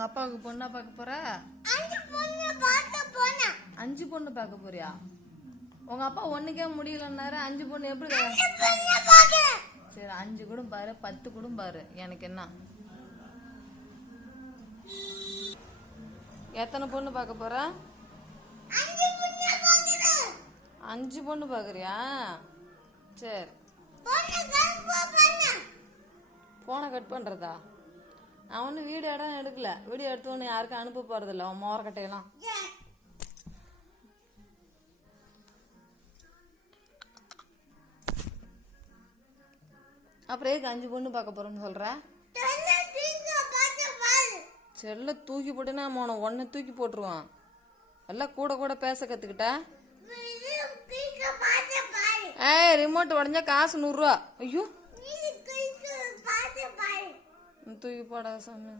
உங்க அப்பாவுக்கு பொண்ணா பார்க்க போற? 5 பொண்ணு பார்க்க போறியா? உங்க அப்பா ஒண்ணுக்கே முடியலன்னாரு, 5 பொண்ணு எப்படி? சரி 5 கூட பாரு, 10 கூட பாரு, எனக்கு என்ன? எத்தனை பொண்ணு பார்க்க போற? 5 பொண்ணு பாக்குறியா? சரி போனை கட் பண்றதா? நான் ஒன்னும் வீடியோ இடம் எடுக்கல. வீடியோ எடுத்து ஒன்று யாருக்கும் அனுப்ப போறதில்ல. உன் மோரக்கட்டையெல்லாம் அப்புறம் எதுக்கு 5 பொண்ணு பார்க்க போறோம்னு சொல்ற? செல்ல தூக்கி போட்டுனா ஒன்னு தூக்கி போட்டுருவான். எல்லாம் கூட கூட பேச கத்துக்கிட்ட. ஏய் ரிமோட் உடஞ்சா காசு 100 ரூபா. ஐயோ தூக்கி போடாத சாமி.